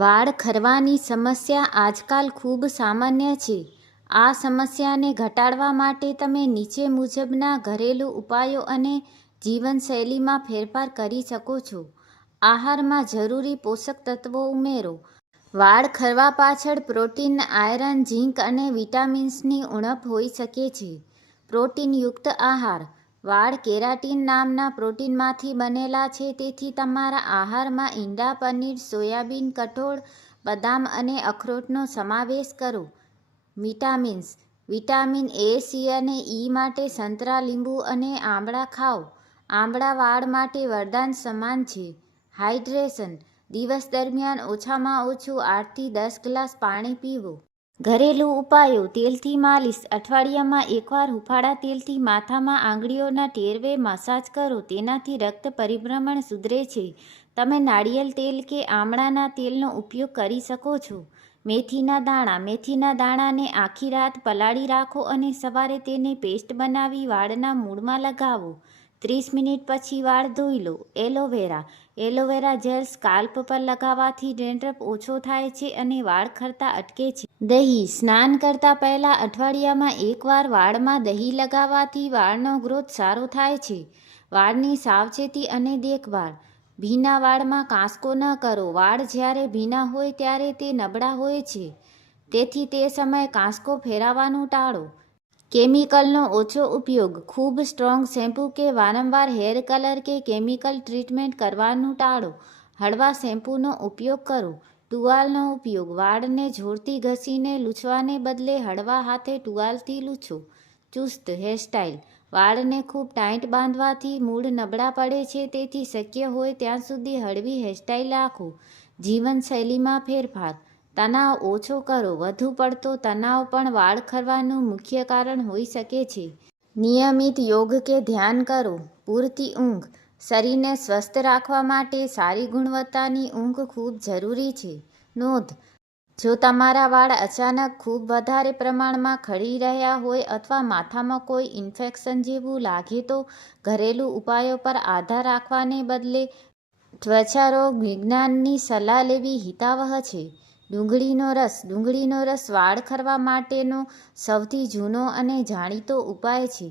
વાળ ખરવાની સમસ્યા આજકાલ ખૂબ સામાન્ય છે. આ સમસ્યાને ઘટાડવા માટે તમે નીચે મુજબના ઘરેલું ઉપાયો અને જીવનશૈલીમાં ફેરફાર કરી શકો છો. આહારમાં જરૂરી પોષક તત્વો ઉમેરો. વાળ ખરવા પાછળ પ્રોટીન, આયરન, ઝીંક અને વિટામિન્સની ઉણપ હોઈ શકે છે. પ્રોટીનયુક્ત આહાર. વાળ કેરાટીન નામના પ્રોટીનમાંથી બનેલા છે, તેથી તમારા આહારમાં ઈંડા, પનીર, સોયાબીન, કઠોળ, બદામ અને અખરોટનો સમાવેશ કરો. વિટામિન્સ. વિટામિન એ, સી અને ઇ માટે સંતરા, લીંબુ અને આમળા ખાઓ. આમળા વાળ માટે વરદાન સમાન છે. હાઇડ્રેશન. દિવસ દરમિયાન ઓછામાં ઓછું 8 થી 10 ગ્લાસ પાણી પીવો. ઘરેલું ઉપાયો. તેલથી માલિશ. અઠવાડિયામાં એકવાર હૂંફાળા તેલથી માથામાં આંગળીઓના ટેરવે મસાજ કરો. તેનાથી રક્ત પરિભ્રમણ સુધરે છે. તમે નાળિયેર તેલ કે આમળાના તેલનો ઉપયોગ કરી શકો છો. મેથીના દાણા. મેથીના દાણાને આખી રાત પલાળી રાખો અને સવારે તેને પેસ્ટ બનાવી વાળના મૂળમાં લગાવો. 30 મિનિટ પછી વાળ ધોઈ લો. એલોવેરા. એલોવેરા જેલ સ્કાલ્પ પર લગાવવાથી ડેન્ડ્રફ ઓછો થાય છે અને વાળ ખરતા અટકે છે. દહીં. સ્નાન કરતા પહેલા અઠવાડિયામાં એકવાર વાળમાં દહીં લગાવવાથી વાળનો ગ્રોથ સારો થાય છે. વાળની સાવચેતી અને દેખભાળ. ભીના વાળમાં કાંસકો ન કરો. વાળ જ્યારે ભીના હોય ત્યારે તે નબળા હોય છે, તેથી તે સમયે કાંસકો ફેરવવાનું ટાળો. કેમિકલનો ઓછો ઉપયોગ. ખૂબ સ્ટ્રોંગ શેમ્પૂ કે વારંવાર હેર કલર કે કેમિકલ ટ્રીટમેન્ટ કરવાનું ટાળો. હળવા શેમ્પૂનો ઉપયોગ કરો. ટુવાલનો ઉપયોગ. વાળને જોરથી ઘસીને લૂછવાને બદલે હળવા હાથે ટુવાલથી લૂછો. ચુસ્ત હેરસ્ટાઇલ. વાળને ખૂબ ટાઈટ બાંધવાથી મૂળ નબળા પડે છે, તેથી શક્ય હોય ત્યાં સુધી હળવી હેરસ્ટાઇલ રાખો. જીવનશૈલીમાં ફેરફાર. તણાવ ઓછો કરો. વધુ પડતો તણાવ પણ વાળ ખરવાનું મુખ્ય કારણ હોઈ શકે છે. નિયમિત યોગ કે ધ્યાન કરો. પૂરતી ઊંઘ. શરીરને સ્વસ્થ રાખવા માટે સારી ગુણવત્તાની ઊંઘ ખૂબ જરૂરી છે. નોંધ. જો તમારા વાળ અચાનક ખૂબ વધારે પ્રમાણમાં ખરી રહ્યા હોય અથવા માથામાં કોઈ ઇન્ફેક્શન જેવું લાગે તો ઘરેલું ઉપાયો પર આધાર રાખવાને બદલે ત્વચારોગ વિજ્ઞાનની સલાહ લેવી હિતાવહ છે. ડુંગળીનો રસ. ડુંગળીનો રસ વાળ ખરવા માટેનો સૌથી જૂનો અને જાણીતો ઉપાય છે.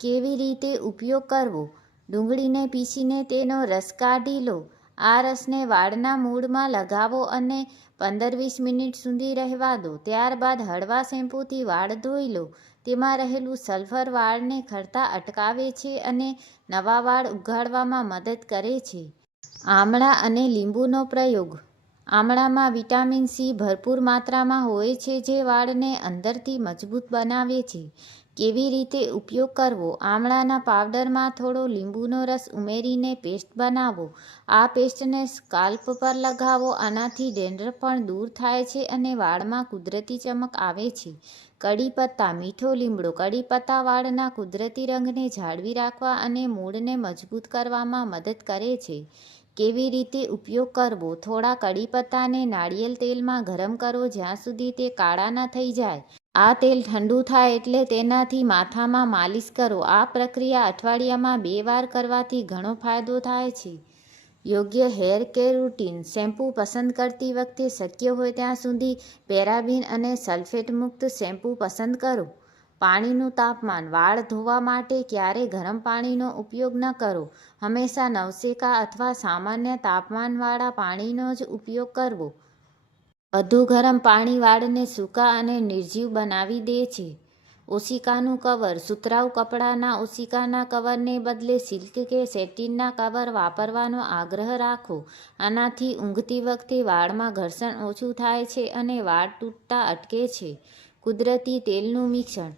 કેવી રીતે ઉપયોગ કરવો? ડુંગળીને પીસીને તેનો રસ કાઢી લો. આ રસને વાળના મૂળમાં લગાવો અને 15-20 મિનિટ સુધી રહેવા દો. ત્યારબાદ હળવા શેમ્પૂથી વાળ ધોઈ લો. તેમાં રહેલું સલ્ફર વાળને ખરતા અટકાવે છે અને નવા વાળ ઉગાડવામાં મદદ કરે છે. આમળા અને લીંબુનો પ્રયોગ. આમળામાં વિટામિન સી ભરપૂર માત્રામાં હોય છે, જે વાળને અંદરથી મજબૂત બનાવે છે. કેવી રીતે ઉપયોગ કરવો? આમળાના પાવડરમાં થોડો લીંબુનો રસ ઉમેરીને પેસ્ટ બનાવો. આ પેસ્ટને સ્કાલ્પ પર લગાવો. આનાથી ડેન્ડ્રફ પણ દૂર થાય છે અને વાળમાં કુદરતી ચમક આવે છે. કડી પત્તા. મીઠો લીમડો. કડી પત્તા વાળના કુદરતી રંગને જાળવી રાખવા અને મૂળને મજબૂત કરવામાં મદદ કરે છે. કેવી રીતે ઉપયોગ કરવો? થોડા કડી પત્તાને નાળિયેર તેલમાં ગરમ કરો જ્યાં સુધી તે કાળા ન થઈ જાય. આ તેલ ઠંડુ થાય એટલે તેનાથી માથામાં માલિશ કરો. આ પ્રક્રિયા અઠવાડિયામાં 2 વાર કરવાથી ઘણો ફાયદો થાય છે. યોગ્ય હેર કેર રૂટીન. શેમ્પૂ પસંદ કરતી વખતે શક્ય હોય ત્યાં સુધી પેરાબેન અને સલ્ફેટ મુક્ત શેમ્પૂ પસંદ કરો. પાણીનું તાપમાન. વાળ ધોવા માટે ક્યારેય ગરમ પાણીનો ઉપયોગ ન કરો. હંમેશા નવશેકા અથવા સામાન્ય તાપમાનવાળા પાણીનો જ ઉપયોગ કરવો. વધુ ગરમ પાણી વાળને સૂકા અને નિર્જીવ બનાવી દે છે. ઓશિકાનું કવર. સુતરાઉ કપડાના ઓશિકાના કવરને બદલે સિલ્ક કે સેટિનના કવર વાપરવાનો આગ્રહ રાખો. આનાથી ઊંઘતી વખતે વાળમાં ઘર્ષણ ઓછું થાય છે અને વાળ તૂટતા અટકે છે. કુદરતી તેલનું મિશ્રણ.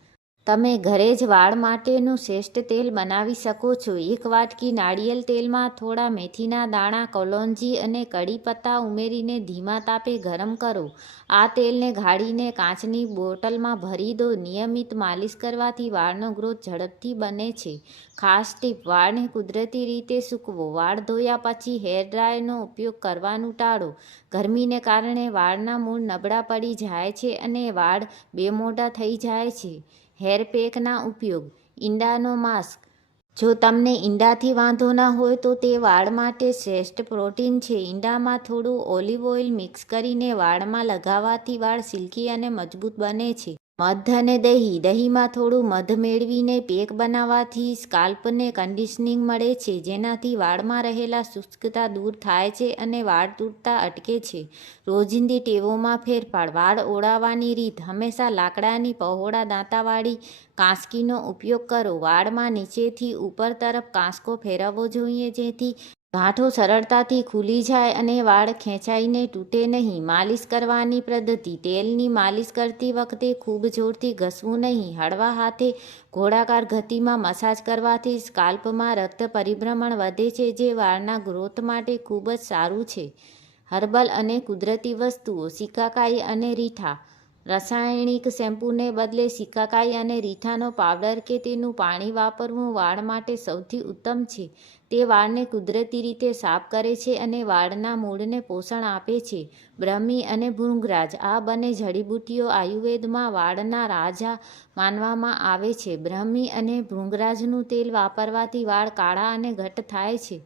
તમે ઘરે જ વાળ માટેનું શ્રેષ્ઠ તેલ બનાવી શકો છો. 1 વાટકી નાળિયેર તેલમાં થોડા મેથીના દાણા, કલોંજી અને કડી પત્તા ઉમેરીને ધીમા તાપે ગરમ કરો. આ તેલને ગાળીને કાચની બોટલમાં ભરી દો. નિયમિત માલિશ કરવાથી વાળનો ગ્રોથ ઝડપથી બને છે. ખાસ ટીપ. વાળને કુદરતી રીતે સૂકવો. વાળ ધોયા પછી હેર ડ્રાયરનો ઉપયોગ કરવાનું ટાળો. ગરમીને કારણે વાળના મૂળ નબળા પડી જાય છે અને વાળ બેમોઢા થઈ જાય છે. હેર પેકના ઉપયોગ. ઈંડાનો માસ્ક. જો તમને ઈંડાથી વાંધો ન હોય તો તે વાળ માટે શ્રેષ્ઠ પ્રોટીન છે. ઈંડામાં થોડું ઓલિવ ઓઇલ મિક્સ કરીને વાળમાં લગાવવાથી વાળ સિલ્કી અને મજબૂત બને છે. મધ અને દહીં. દહીંમાં થોડું મધ મેળવીને પેક બનાવવાથી સ્કાલ્પને કન્ડિશનિંગ મળે છે, જેનાથી વાળમાં રહેલા શુષ્કતા દૂર થાય છે અને વાળ તૂટતા અટકે છે. રોજિંદી ટેવોમાં ફેરફાર. વાળ ઓળાવવાની રીત. હંમેશા લાકડાની પહોળા દાંતાવાળી કાંસકીનો ઉપયોગ કરો. વાળમાં નીચેથી ઉપર તરફ કાંસકો ફેરવવો જોઈએ, જેથી ગાંઠો સરળતાથી ખુલી જાય અને વાળ ખેંચાઈને તૂટે નહીં. માલિશ કરવાની પદ્ધતિ. તેલની માલિશ કરતી વખતે ખૂબ જોરથી ઘસવું નહીં. હળવા હાથે ગોળાકાર ગતિમાં મસાજ કરવાથી સ્કાલ્પમાં રક્ત પરિભ્રમણ વધે છે, જે વાળના ગ્રોથ માટે ખૂબ જ સારું છે. હર્બલ અને કુદરતી વસ્તુઓ. શિકાકાઈ અને રીઠા. રાસાયણિક શેમ્પૂને બદલે શિકાકાઈ અને રીઠાનો પાવડર કે તેનું પાણી વાપરવું વાળ માટે સૌથી ઉત્તમ છે. તે વાળને કુદરતી રીતે સાફ કરે છે અને વાળના મૂળને પોષણ આપે છે. બ્રહ્મી અને ભૃંગરાજ. આ બંને જડીબુટ્ટીઓ આયુર્વેદમાં વાળના રાજા માનવામાં આવે છે. બ્રહ્મી અને ભૃંગરાજનું તેલ વાપરવાથી વાળ કાળા અને ઘટ્ટ થાય છે.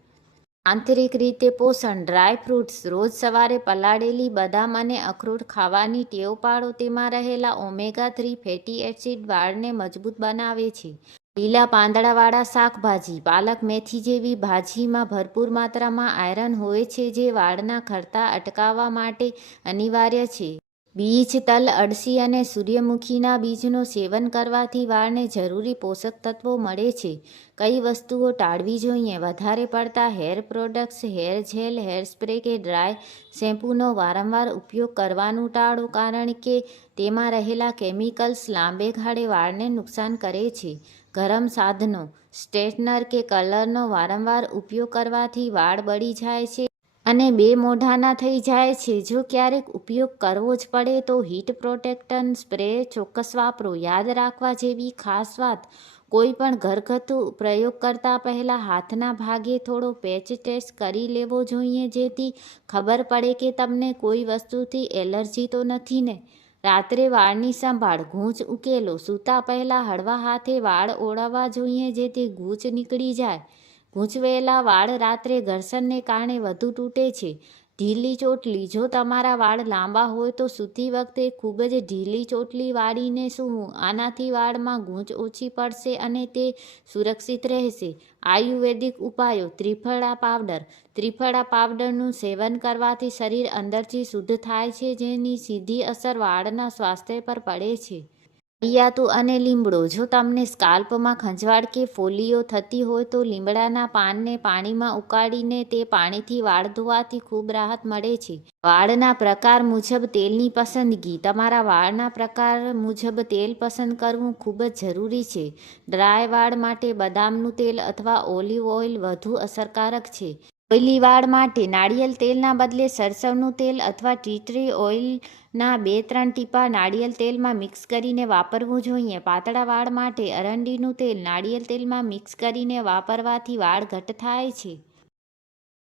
આંતરિક રીતે પોષણ. Dry fruits. રોજ સવારે પલાળેલી બદામ અને અખરોટ ખાવાની ટેવ પાડો. તેમાં રહેલા ઓમેગા-3 ફેટી એસિડ વાળને મજબૂત બનાવે છે. લીલા પાંદડાવાળા શાકભાજી. પાલક, મેથી જેવી ભાજીમાં ભરપૂર માત્રામાં આયરન હોય છે, જે વાળના ખરતા અટકાવવા માટે અનિવાર્ય છે. બીજ, તલ, અળસી અને સૂર્યમુખીના બીજનું સેવન કરવાથી વાળને જરૂરી પોષક તત્વો મળે છે. કઈ વસ્તુઓ ટાળવી જોઈએ? વધારે પડતા hair products, hair gel, hair spray કે ડ્રાય શેમ્પૂનો વારંવાર ઉપયોગ કરવાનું ટાળો, કારણ કે તેમાં રહેલા કેમિકલ્સ લાંબે ગાળે વાળને નુકસાન કરે છે. ગરમ સાધનો. સ્ટ્રેટનર કે કર્લરનો વારંવાર ઉપયોગ કરવાથી વાળ બળી જાય છે અને બે મોઢાના થઈ જાય છે. જો ક્યારેક ઉપયોગ કરવો જ પડે તો હીટ પ્રોટેક્ટન્ટ સ્પ્રે ચોક્કસ વાપરો. યાદ રાખવા જેવી ખાસ વાત. કોઈ પણ ઘરગથ્થુ પ્રયોગ કરતા પહેલા હાથના ભાગે થોડો પેચ ટેસ્ટ કરી લેવો જોઈએ, જેથી ખબર પડે કે તમને કોઈ વસ્તુથી એલર્જી તો નથી ને. રાત્રે વાળની સંભાળ. ગૂંચ ઉકેલો. સૂતા પહેલા હળવા હાથે વાળ ઓળવવા જોઈએ, જેથી ગૂંચ નીકળી જાય. ગૂંચવેલા વાળ રાત્રે ઘર્ષણને કારણે વધુ તૂટે છે. ઢીલી ચોટલી. જો તમારા વાળ લાંબા હોય તો સૂતી વખતે ખૂબ જ ઢીલી ચોટલી વાળીને સૂવું. આનાથી વાળમાં ગૂંચ ઓછી પડશે અને તે સુરક્ષિત રહેશે. આયુર્વેદિક ઉપાયો. ત્રિફળા પાવડર. ત્રિફળા પાવડરનું સેવન કરવાથી શરીર અંદરથી શુદ્ધ થાય છે, જેની સીધી અસર વાળના સ્વાસ્થ્ય પર પડે છે. અળિયાતું અને લીમડો. જો તમને સ્કાલ્પમાં ખંજવાળ કે ફોલ્લીઓ થતી હોય તો લીમડાના પાનને પાણીમાં ઉકાળીને તે પાણીથી વાળ ધોવાથી ખૂબ રાહત મળે છે. વાળના પ્રકાર મુજબ તેલની પસંદગી. તમારા વાળના પ્રકાર મુજબ તેલ પસંદ કરવું ખૂબ જ જરૂરી છે. ડ્રાય વાળ માટે બદામનું તેલ અથવા ઓલિવ ઓઇલ વધુ અસરકારક છે. ઓઇલી વાળ માટે નાળિયેર તેલના બદલે સરસવનું તેલ અથવા ટી ટ્રી ઓઇલના 2-3 ટીપાં નાળિયેર તેલમાં મિક્સ કરીને વાપરવું જોઈએ. પાતળા વાળ માટે અરંડીનું તેલ નાળિયેર તેલમાં મિક્સ કરીને વાપરવાથી વાળ ઘટ્ટ થાય છે.